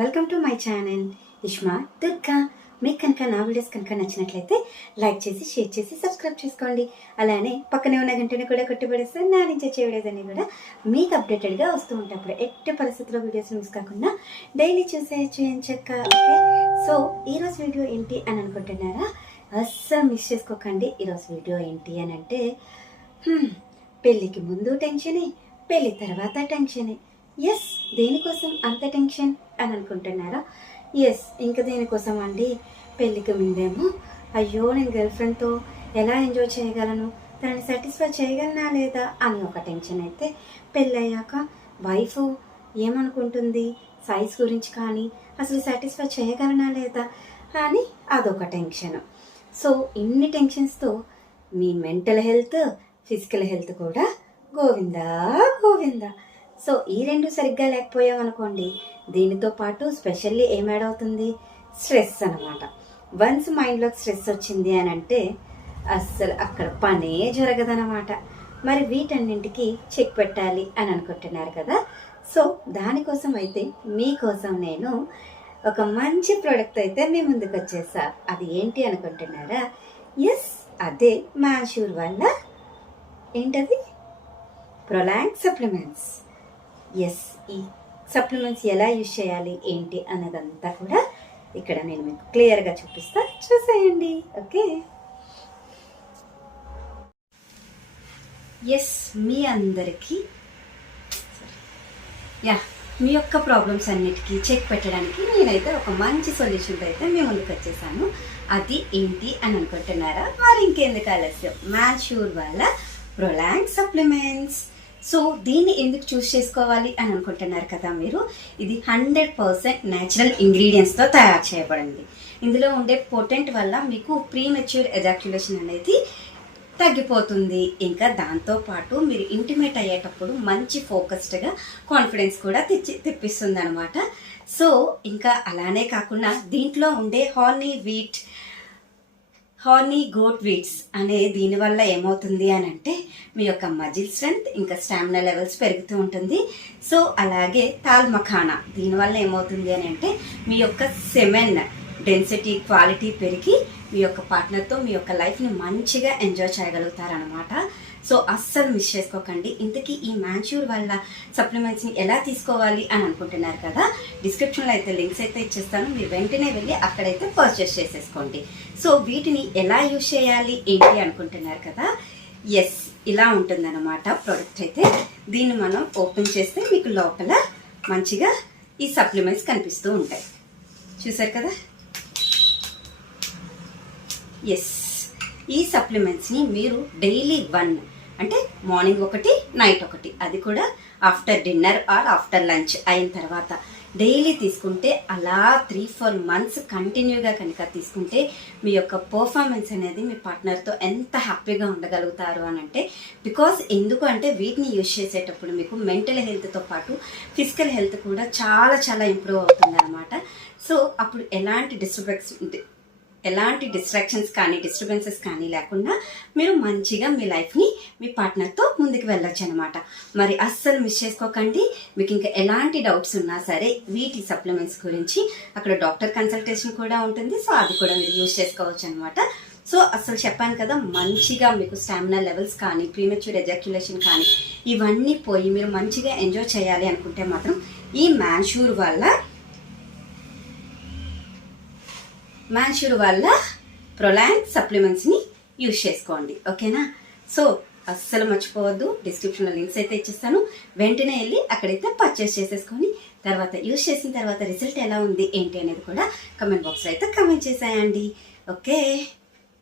Welcome to my channel Ishma Durga మీకు కనుక నా వీడియోస్ కనుక నచ్చినట్లయితే లైక్ చేసి షేర్ చేసి సబ్స్క్రైబ్ చేసుకోండి. అలానే పక్కనే ఉన్న గంటని కూడా కొట్టుబడిస్తే నా నుంచి వచ్చే వీడియోస్ అన్నీ కూడా మీకు అప్డేటెడ్గా వస్తూ ఉంటాయి. ఎట్టి పరిస్థితుల్లో వీడియోస్ మిస్ కాకుండా డైలీ చూసేయచ్చు ఏం చెక్క ఓకే సో ఈరోజు వీడియో ఏంటి అని అనుకుంటున్నారా? అస్సలు మిస్ చేసుకోకండి. ఈరోజు వీడియో ఏంటి అని అంటే పెళ్ళికి ముందు టెన్షనే పెళ్ళి తర్వాత టెన్షనే ఎస్ దేనికోసం అంత టెన్షన్ అని అనుకుంటున్నారా? ఎస్ ఇంకా దేనికోసం అండి? పెళ్ళికి ముందేమో అయ్యో నేను గర్ల్ ఫ్రెండ్తో ఎలా ఎంజాయ్ చేయగలను? దాన్ని సాటిస్ఫై చేయగలనా లేదా? అని ఒక టెన్షన్ అయితే పెళ్ళయ్యాక వైఫ్ ఏమనుకుంటుంది? సైజ్ గురించి కానీ అసలు సాటిస్ఫై చేయగలనా లేదా? అని అదొక టెన్షన్. సో ఇన్ని టెన్షన్స్తో మీ మెంటల్ హెల్త్ ఫిజికల్ హెల్త్ కూడా గోవిందా గోవిందా? సో ఈ రెండు సరిగ్గా లేకపోయాం అనుకోండి దీనితో పాటు స్పెషల్లీ ఏం యాడ్ అవుతుంది? స్ట్రెస్ అనమాట వన్స్ మైండ్లోకి స్ట్రెస్ వచ్చింది అని అంటే అస్సలు అక్కడ పనే జరగదనమాట మరి వీటన్నింటికి చెక్ పెట్టాలి అని అనుకుంటున్నారు కదా. సో దానికోసం అయితే మీకోసం నేను ఒక మంచి ప్రోడక్ట్ అయితే మీ ముందుకు వచ్చేసా. అది ఏంటి అనుకుంటున్నారా? ఎస్ అదే మ్యాన్షూర్ వల్ల ఏంటది? Prolong supplements. ఎస్ ఈ సప్లిమెంట్స్ ఎలా యూజ్ చేయాలి ఏంటి అన్నదంతా కూడా ఇక్కడ నేను మీకు క్లియర్గా చూపిస్తా. చూసేయండి. ఓకే. ఎస్ మీ అందరికీ యా మీ యొక్క ప్రాబ్లమ్స్ అన్నిటికీ చెక్ పెట్టడానికి నేనైతే ఒక మంచి సొల్యూషన్తో అయితే మీ ముందుకు వచ్చేసాను. అది ఏంటి అని అనుకుంటున్నారా? మరి ఇంకెందుకు ఆలస్యం? మ్యాచ్యూర్ వల్ల ప్రొలాంగ్ సప్లిమెంట్స్ సో దీన్ని ఎందుకు చూస్ చేసుకోవాలి అని అనుకుంటున్నారు కదా మీరు? ఇది హండ్రెడ్ పర్సెంట్ న్యాచురల్ ఇంగ్రీడియంట్స్తో తయారు చేయబడింది. ఇందులో ఉండే పొటెంట్ వల్ల మీకు ప్రీ మెచ్యూర్ ఎజాక్యులేషన్ అనేది తగ్గిపోతుంది. ఇంకా దాంతో పాటు మీరు ఇంటిమేట్ అయ్యేటప్పుడు మంచి ఫోకస్డ్గా కాన్ఫిడెన్స్ కూడా తెచ్చి తెప్పిస్తుంది అనమాట సో ఇంకా అలానే కాకుండా దీంట్లో ఉండే horny weed horny goat weeds అనే దీనివల్ల ఏమవుతుంది అని అంటే మీ యొక్క మజిల్ స్ట్రెంత్ ఇంకా స్టామినా లెవెల్స్ పెరుగుతూ ఉంటుంది. సో అలాగే తాల్ మఖానా దీనివల్ల ఏమవుతుంది అని అంటే మీ యొక్క సెమెన్ డెన్సిటీ క్వాలిటీ పెరిగి మీ యొక్క పార్ట్నర్తో మీ యొక్క లైఫ్ని మంచిగా ఎంజాయ్ చేయగలుగుతారనమాట సో అస్సలు మిస్ చేసుకోకండి. ఇంతకీ ఈ మ్యాన్ష్యూర్ వల్ల సప్లిమెంట్స్ని ఎలా తీసుకోవాలి అని అనుకుంటున్నారు కదా డిస్క్రిప్షన్లో అయితే లింక్స్ అయితే ఇచ్చేస్తాను. మీరు వెంటనే వెళ్ళి అక్కడైతే పర్చేస్ చేసేసుకోండి. సో వీటిని ఎలా యూజ్ చేయాలి ఏంటి అనుకుంటున్నారు కదా ఎస్ ఇలా ఉంటుందన్నమాట ప్రోడక్ట్ అయితే. దీన్ని మనం ఓపెన్ చేస్తే మీకు లోపల మంచిగా ఈ సప్లిమెంట్స్ కనిపిస్తూ ఉంటాయి. చూసారు కదా? ఎస్ ఈ సప్లిమెంట్స్ని మీరు డైలీ వన్ అంటే మార్నింగ్ ఒకటి నైట్ ఒకటి. అది కూడా after dinner or after lunch అయిన తర్వాత. డైలీ తీసుకుంటే అలా త్రీ ఫోర్ మంత్స్ కంటిన్యూగా కనుక తీసుకుంటే మీ యొక్క పర్ఫార్మెన్స్ అనేది మీ పార్ట్నర్తో ఎంత హ్యాపీగా ఉండగలుగుతారు అని అంటే బికాస్ ఎందుకు అంటే వీటిని యూజ్ చేసేటప్పుడు మీకు మెంటల్ హెల్త్తో పాటు ఫిజికల్ హెల్త్ కూడా చాలా చాలా ఇంప్రూవ్ అవుతుంది అనమాట సో అప్పుడు ఎలాంటి డిస్టర్బెన్స్ ఎలాంటి డిస్ట్రాక్షన్స్ కానీ డిస్టర్బెన్సెస్ కానీ లేకుండా మీరు మంచిగా మీ లైఫ్ని మీ పార్ట్నర్తో ముందుకు వెళ్ళొచ్చు అనమాట మరి అస్సలు మిస్ చేసుకోకండి. మీకు ఇంకా ఎలాంటి డౌట్స్ ఉన్నా సరే వీటి సప్లిమెంట్స్ గురించి అక్కడ డాక్టర్ కన్సల్టేషన్ కూడా ఉంటుంది. సో అది కూడా మీరు యూజ్ చేసుకోవచ్చు అనమాట సో అసలు చెప్పాను కదా మంచిగా మీకు స్టామినా లెవెల్స్ కానీ ప్రీమెచ్యూర్ ఎజాక్యులేషన్ కానీ ఇవన్నీ పోయి మీరు మంచిగా ఎంజాయ్ చేయాలి అనుకుంటే మాత్రం ఈ మ్యాన్షూర్ వల్ల మ్యాన్షూర్ వల్ల ప్రొలాంగ్ సప్లిమెంట్స్ని యూజ్ చేసుకోండి. ఓకేనా? సో అస్సలు మర్చిపోవద్దు. డిస్క్రిప్షన్లో లింక్స్ అయితే ఇచ్చేస్తాను. వెంటనే వెళ్ళి అక్కడైతే పర్చేస్ చేసేసుకొని తర్వాత యూజ్ చేసిన తర్వాత రిజల్ట్ ఎలా ఉంది ఏంటి అనేది కూడా కమెంట్ బాక్స్లో అయితే కమెంట్ చేసేయండి. ఓకే?